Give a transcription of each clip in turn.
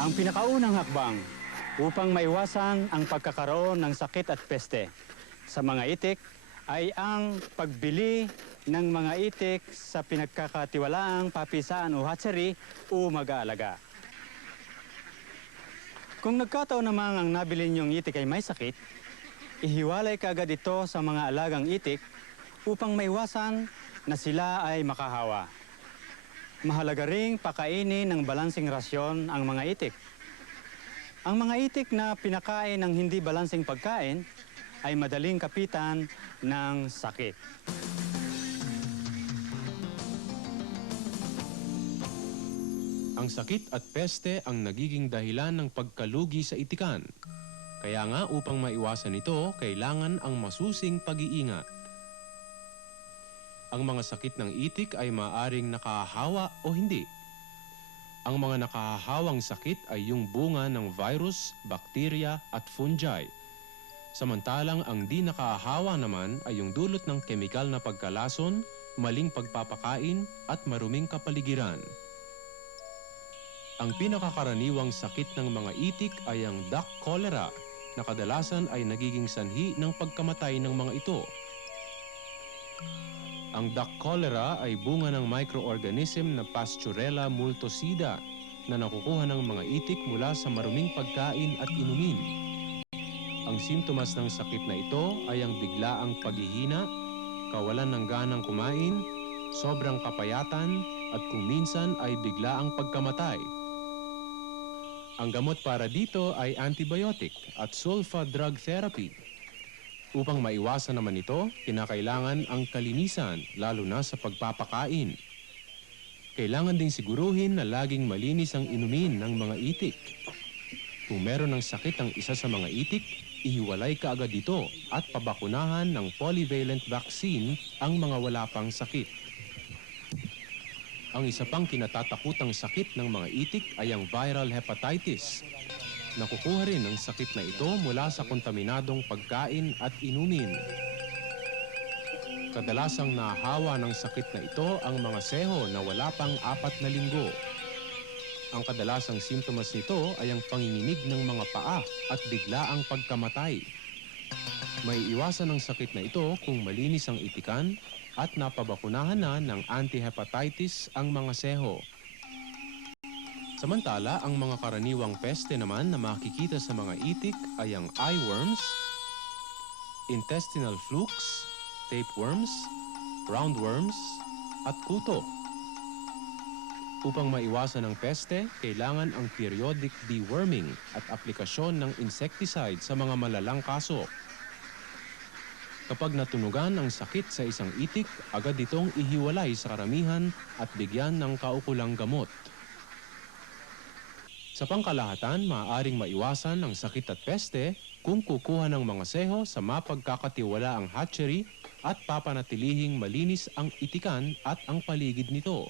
Ang pinakaunang hakbang upang maiwasan ang pagkakaroon ng sakit at peste sa mga itik ay ang pagbili ng mga itik sa pinagkakatiwalaang papisaan o hatchery o mag-aalaga. Kung nagkataon namang ang nabili niyong itik ay may sakit, ihiwalay kaagad ito sa mga alagang itik upang maiwasan na sila ay makahawa. Mahalaga ring pakainin ng balansing rasyon ang mga itik. Ang mga itik na pinakain ng hindi balansing pagkain ay madaling kapitan ng sakit. Ang sakit at peste ang nagiging dahilan ng pagkalugi sa itikan. Kaya nga upang maiwasan ito, kailangan ang masusing pag-iingat. Ang mga sakit ng itik ay maaaring nakahahawa o hindi. Ang mga nakahahawang sakit ay yung bunga ng virus, bakterya at fungi. Samantalang ang di nakahahawa naman ay yung dulot ng kemikal na pagkalason, maling pagpapakain at maruming kapaligiran. Ang pinakakaraniwang sakit ng mga itik ay ang duck cholera na kadalasan ay nagiging sanhi ng pagkamatay ng mga ito. Ang duck cholera ay bunga ng microorganism na Pasteurella multocida na nakukuha ng mga itik mula sa maruming pagkain at inumin. Ang simptomas ng sakit na ito ay ang biglaang paghihina, kawalan ng ganang kumain, sobrang kapayatan at kung minsan ay biglaang pagkamatay. Ang gamot para dito ay antibiotic at sulfa drug therapy. Upang maiwasan naman ito, kinakailangan ang kalinisan, lalo na sa pagpapakain. Kailangan ding siguruhin na laging malinis ang inumin ng mga itik. Kung meron ng sakit ang isa sa mga itik, ihiwalay kaagad ito at pabakunahan ng polyvalent vaccine ang mga wala pang sakit. Ang isa pang kinatatakutang sakit ng mga itik ay ang viral hepatitis. Nakukuha rin ang sakit na ito mula sa kontaminadong pagkain at inumin. Kadalasang nahahawa ng sakit na ito ang mga seho na wala pang 4 na linggo. Ang kadalasang simptomas nito ay ang panginginig ng mga paa at biglaang pagkamatay. May iwasan ng sakit na ito kung malinis ang itikan at napabakunahan na ng anti-hepatitis ang mga seho. Samantala, ang mga karaniwang peste naman na makikita sa mga itik ay ang eyeworms, intestinal flukes, tapeworms, roundworms, at kuto. Upang maiwasan ang peste, kailangan ang periodic deworming at aplikasyon ng insecticide sa mga malalang kaso. Kapag natunugan ang sakit sa isang itik, agad itong ihiwalay sa karamihan at bigyan ng kaukulang gamot. Sa pangkalahatan, maaaring maiwasan ang sakit at peste kung kukuha ng mga seho sa mapagkakatiwalaang hatchery at papanatilihing malinis ang itikan at ang paligid nito.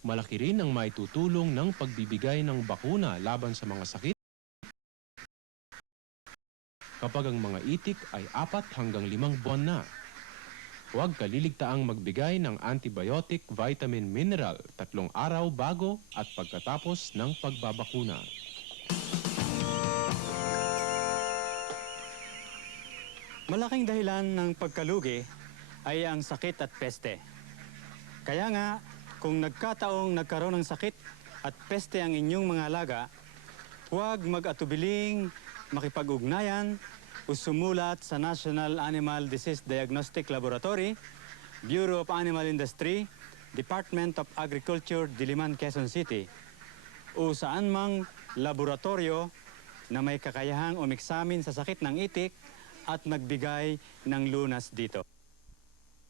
Malaki rin ang maitutulong ng pagbibigay ng bakuna laban sa mga sakit kapag ang mga itik ay 4 hanggang 5 buwan na. Huwag kaliligtaang magbigay ng antibiotic, vitamin, mineral 3 araw bago at pagkatapos ng pagbabakuna. Malaking dahilan ng pagkalugi ay ang sakit at peste. Kaya nga, kung nagkataong nagkaroon ng sakit at peste ang inyong mga alaga, huwag mag-atubiling makipag-ugnayan o sumulat sa National Animal Disease Diagnostic Laboratory, Bureau of Animal Industry, Department of Agriculture, Diliman, Quezon City, o saan mang laboratorio na may kakayahang umeksamin sa sakit ng itik at nagbigay ng lunas dito.